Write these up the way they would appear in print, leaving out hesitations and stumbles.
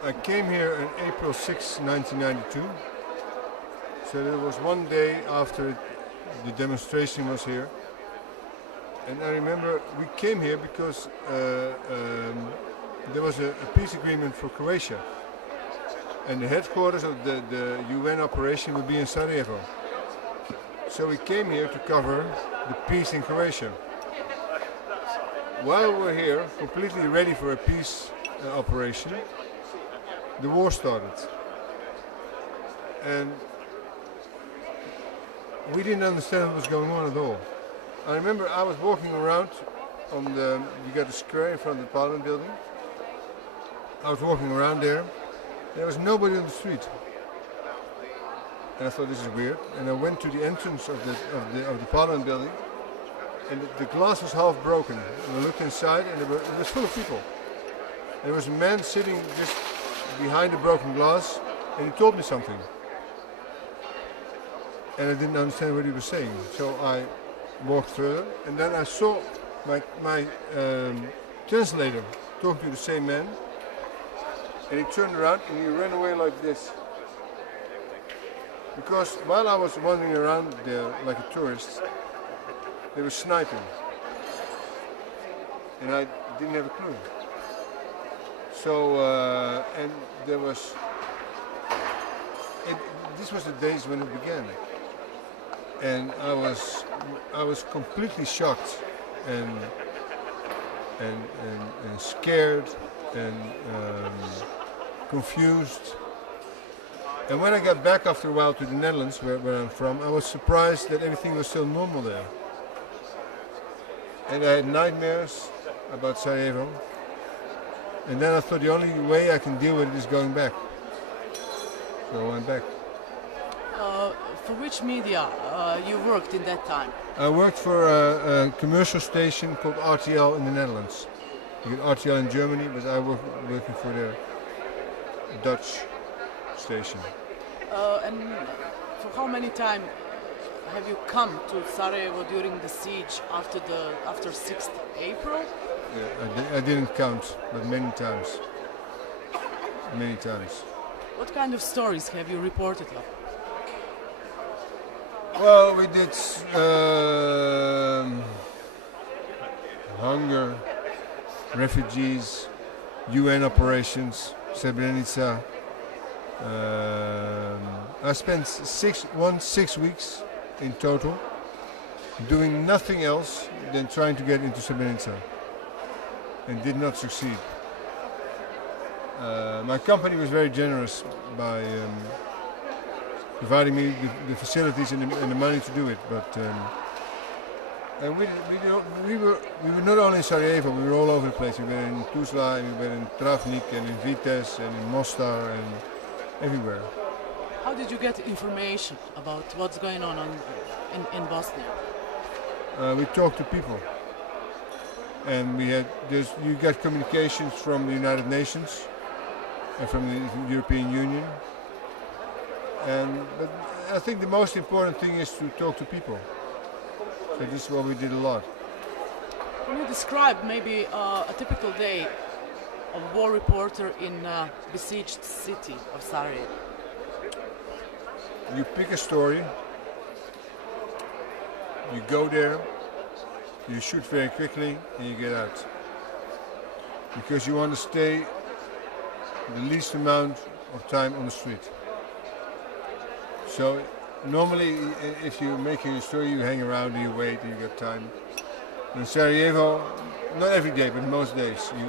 I came here on April 6, 1992. So there was one day after the demonstration was here. And I remember we came here because there was a peace agreement for Croatia. And the headquarters of the UN operation would be in Sarajevo. So we came here to cover the peace in Croatia. While we were here, completely ready for a peace operation, the war started. And we didn't understand what was going on at all. I remember I was walking around on you got a square in front of the Parliament building. I was walking around there. There was nobody on the street. And I thought this is weird. And I went to the entrance of the Parliament building. And the glass was half broken. And I looked inside and it was full of people. And there was a man sitting just behind the broken glass and he told me something. And I didn't understand what he was saying. So I walked further and then I saw my translator talking to the same man. And he turned around and he ran away like this. Because while I was wandering around there like a tourist, they were sniping. And I didn't have a clue. So, and there was, this was the days when it began. And I was completely shocked and scared and confused. And when I got back after a while to the Netherlands, where I'm from, I was surprised that everything was still normal there. And I had nightmares about Sarajevo. And then I thought the only way I can deal with it is going back. So I went back. For which media you worked in that time? I worked for a commercial station called RTL in the Netherlands. You get RTL in Germany, but I was working for the Dutch station. And for how many times have you come to Sarajevo during the siege after 6th April? Yeah, I didn't count, but many times. Many times. What kind of stories have you reported of? Well, we did hunger, refugees, UN operations, Srebrenica. I spent 6 weeks in total doing nothing else than trying to get into Srebrenica and did not succeed. My company was very generous by providing me the facilities and the money to do it, but and we were not only in Sarajevo, we were all over the place. We were in Tuzla, and we were in Travnik, and in Vitez, and in Mostar, and everywhere. How did you get information about what's going on in Bosnia? We talked to people, and you got communications from the United Nations and from the European Union. But I think the most important thing is to talk to people. So this is what we did a lot. Can you describe maybe a typical day of a war reporter in a besieged city of Sarajevo? You pick a story, you go there, you shoot very quickly and you get out. Because you want to stay the least amount of time on the street. So normally if you're making a story, you hang around and you wait and you get time. In Sarajevo, not every day, but most days, you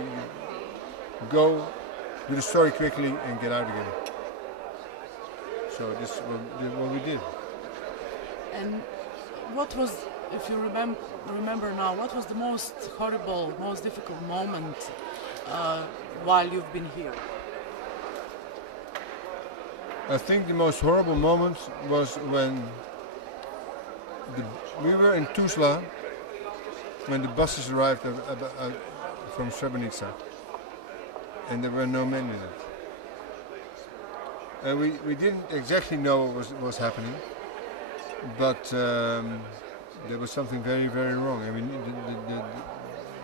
go, do the story quickly and get out again. So this is what we did. And what was, if you remember now, what was the most horrible, most difficult moment while you've been here? I think the most horrible moment was when we were in Tuzla when the buses arrived from Srebrenica and there were no men in it. And we didn't exactly know what was happening, but there was something very, very wrong. I mean,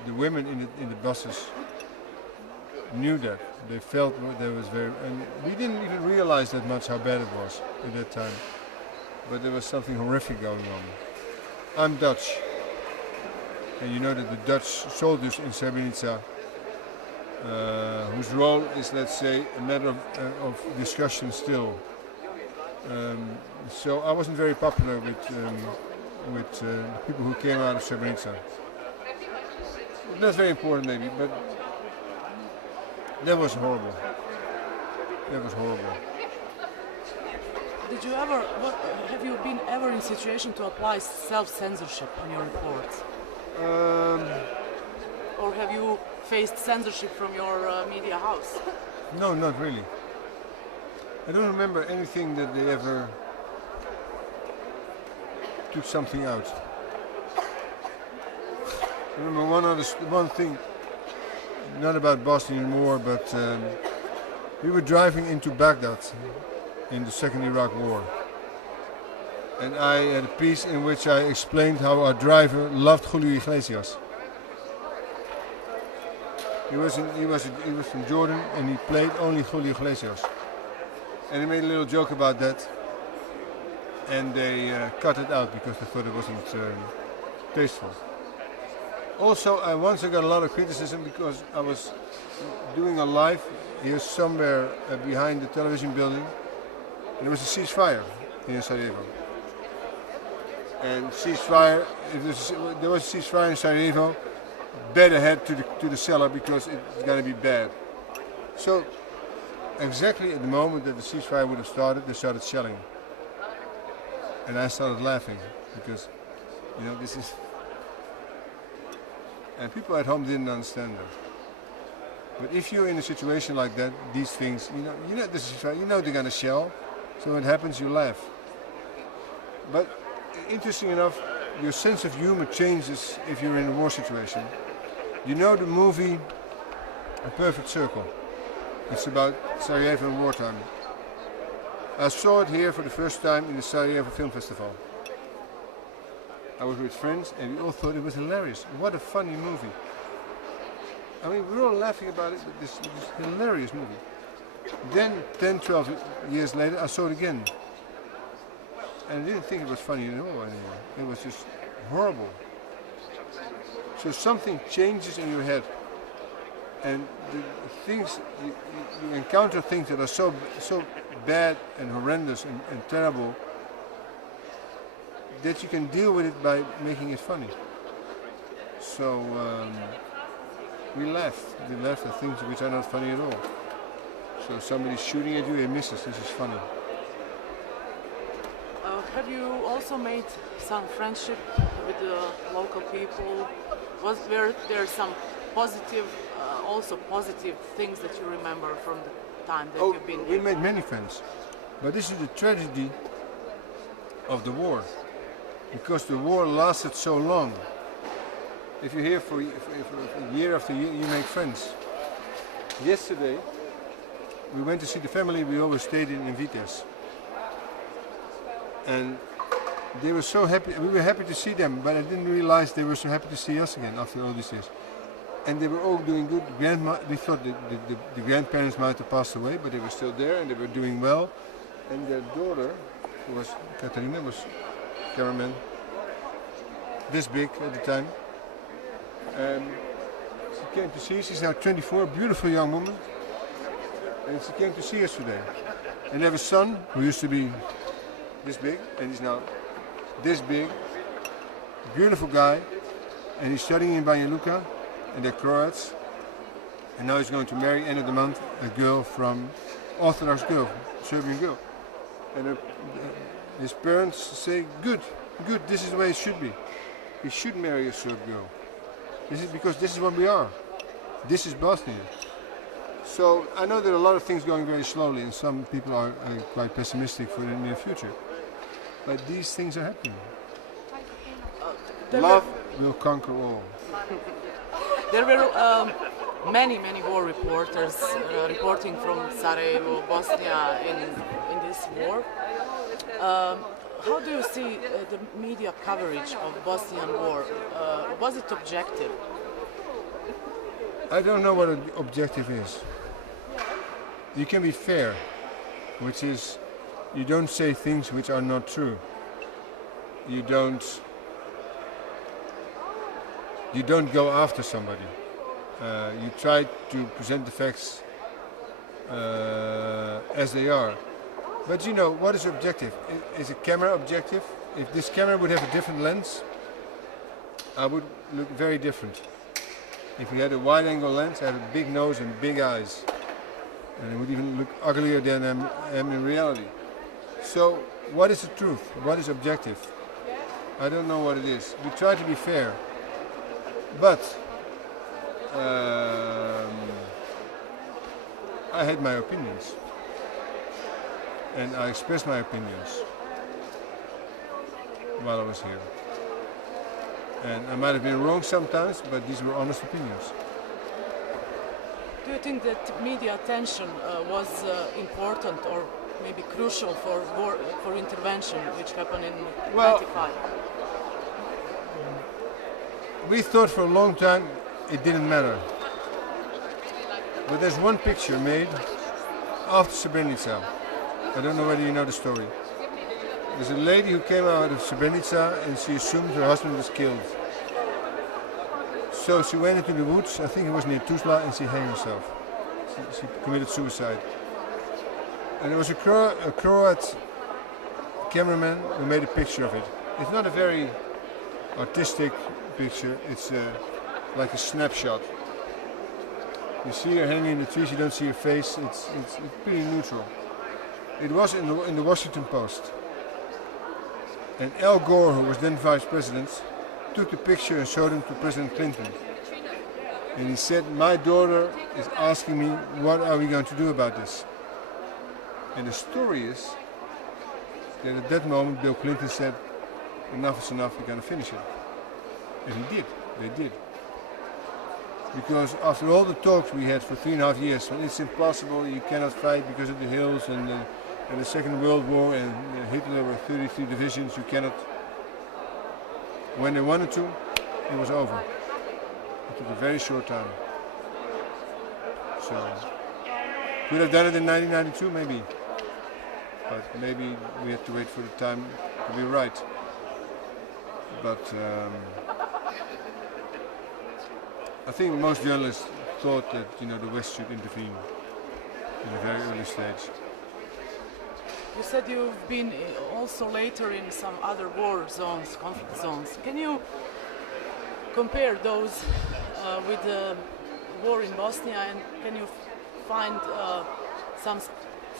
the women in the buses knew that. They felt there was and we didn't even realize that much how bad it was at that time. But there was something horrific going on. I'm Dutch, and you know that the Dutch soldiers in Srebrenica, whose role is, let's say, a matter of discussion still. So I wasn't very popular with the people who came out of Srebrenica. Not very important maybe, but that was horrible. That was horrible. Did you ever, have you been ever in a situation to apply self-censorship on your reports? Or have you faced censorship from your media house? No, not really. I don't remember anything that they ever took something out. I remember one thing, not about Bosnian War, but we were driving into Baghdad in the Second Iraq War. And I had a piece in which I explained how our driver loved Julio Iglesias. He was from Jordan and he played only Julio Iglesias. And I made a little joke about that. And they cut it out because they thought it wasn't tasteful. Also, once I got a lot of criticism because I was doing a live here somewhere behind the television building. And there was a ceasefire in Sarajevo. And ceasefire, if there was a ceasefire in Sarajevo, better head to the cellar because it's going to be bad. So, exactly at the moment that the ceasefire would have started, they started shelling. And I started laughing because, you know, this is... And people at home didn't understand that. But if you're in a situation like that, these things, you know this is right, you know they're gonna shell, so when it happens you laugh. But interesting enough, your sense of humor changes if you're in a war situation. You know the movie A Perfect Circle. It's about Sarajevo in wartime. I saw it here for the first time in the Sarajevo Film Festival. I was with friends and we all thought it was hilarious. What a funny movie. I mean, we were all laughing about it, but this hilarious movie. Then, 10, 12 years later, I saw it again. And I didn't think it was funny at all anymore. It was just horrible. So something changes in your head. And the things, you encounter things that are so bad and horrendous and terrible that you can deal with it by making it funny. So we laughed. We laughed at things which are not funny at all. So somebody's shooting at you and misses. This is funny. Have you also made some friendship with the local people? Was there some positive, also positive things that you remember from the time that you've been here? We made many friends. But this is the tragedy of the war. Because the war lasted so long. If you're here for year after year, you make friends. Yesterday, we went to see the family we always stayed in Vitesse. And they were so happy, we were happy to see them, but I didn't realize they were so happy to see us again after all these years. And they were all doing good. We thought the grandparents might have passed away, but they were still there and they were doing well. And their daughter, who was Katarina, was cameraman, this big at the time. She came to see us. She's now 24, a beautiful young woman. And she came to see us today. And they have a son who used to be this big, and he's now this big. Beautiful guy. And he's studying in Banja Luka, and they're Croats. And now he's going to marry, end of the month, a girl from Orthodox girl, Serbian girl. And his parents say, good, this is the way it should be. He should marry a Serb girl. This is because this is what we are. This is Bosnia. So I know there are a lot of things going very slowly and some people are quite pessimistic for the near future. But these things are happening. Love will conquer all. There were many war reporters reporting from Sarajevo, Bosnia in this war. How do you see the media coverage of Bosnian war? Was it objective? I don't know what an objective is. You can be fair, which is you don't say things which are not true. You don't go after somebody. You try to present the facts as they are. But you know, what is objective? Is a camera objective? If this camera would have a different lens, I would look very different. If we had a wide angle lens, I have a big nose and big eyes. And it would even look uglier than I am in reality. So, what is the truth? What is objective? I don't know what it is. We try to be fair. But I had my opinions. And I expressed my opinions while I was here. And I might have been wrong sometimes, but these were honest opinions. Do you think that media attention was important or maybe crucial for intervention, which happened in '95? We thought for a long time it didn't matter. But there's one picture made after Srebrenica. I don't know whether you know the story. There's a lady who came out of Srebrenica and she assumed her husband was killed. So she went into the woods, I think it was near Tuzla, and she hanged herself. She committed suicide. And there was a Croat cameraman who made a picture of it. It's not a very artistic picture, it's like a snapshot. You see her hanging in the trees, you don't see her face, it's pretty neutral. It was in the Washington Post. And Al Gore, who was then vice president, took the picture and showed it to President Clinton. And he said, my daughter is asking me, what are we going to do about this? And the story is that at that moment Bill Clinton said, enough is enough, we're going to finish it. And he did, they did. Because after all the talks we had for 3.5 years, well, it's impossible, you cannot fight because of the hills and the Second World War and Hitler were 33 divisions, you cannot. When they wanted to, it was over. It took a very short time. So, could have done it in 1992 maybe. But maybe we had to wait for the time to be right. But I think most journalists thought that the West should intervene in a very early stage. You said you've been also later in some other war zones, conflict zones. Can you compare those with the war in Bosnia, and can you find some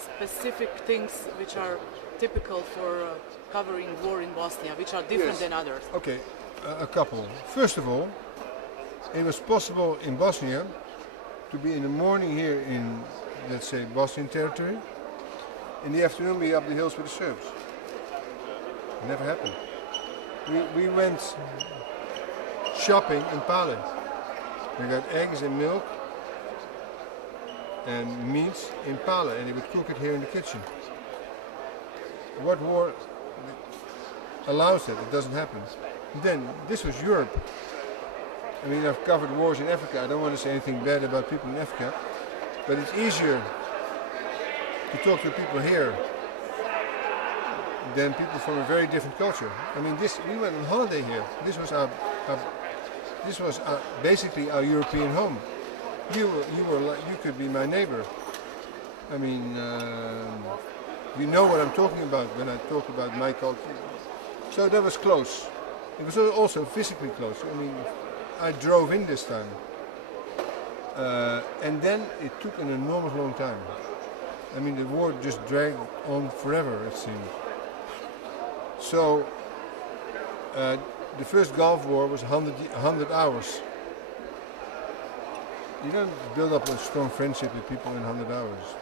specific things which are typical for covering war in Bosnia, which are different than others? Okay, a couple. First of all, it was possible in Bosnia to be in the morning here in, let's say, Bosnian territory. In the afternoon be up the hills with the Serbs. It never happened. We went shopping in Pale. We got eggs and milk and meats in Pale, and they would cook it here in the kitchen. What war allows that? It doesn't happen. Then, this was Europe. I mean, I've covered wars in Africa. I don't want to say anything bad about people in Africa, but it's easier to talk to people here than people from a very different culture. I mean, we went on holiday here. This was basically our European home. You could be my neighbor. I mean, you know what I'm talking about when I talk about my culture. So that was close. It was also physically close. I mean, I drove in this time, and then it took an enormous long time. I mean, the war just dragged on forever, it seemed. So, the first Gulf War was 100 hours. You don't build up a strong friendship with people in 100 hours.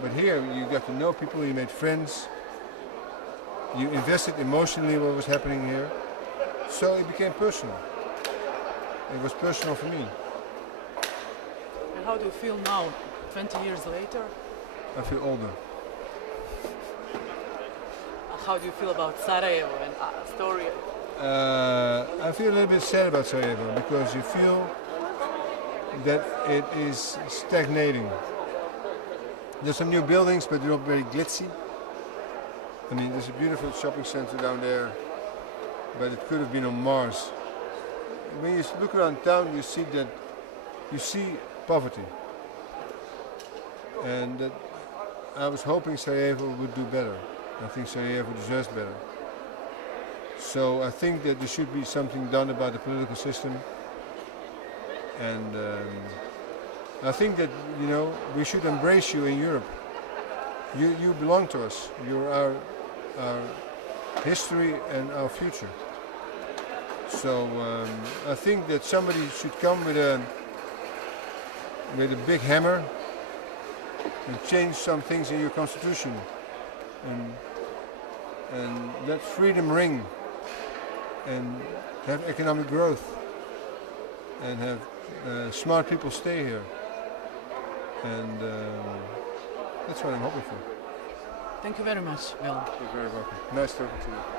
But here, you got to know people, you made friends, you invested emotionally in what was happening here. So it became personal. It was personal for me. And how do you feel now, 20 years later? I feel older. How do you feel about Sarajevo and Storia? I feel a little bit sad about Sarajevo because you feel that it is stagnating. There's some new buildings, but they're not very glitzy. I mean, there's a beautiful shopping center down there, but it could have been on Mars. When you look around town, you see poverty, and that I was hoping Sarajevo would do better. I think Sarajevo deserves better. So I think that there should be something done about the political system, and I think that we should embrace you in Europe. You belong to us. You're our history and our future. So I think that somebody should come with a big hammer and change some things in your constitution, and let freedom ring, and have economic growth, and have smart people stay here. And that's what I'm hoping for. Thank you very much, Willem. You're very welcome. Nice talking to you.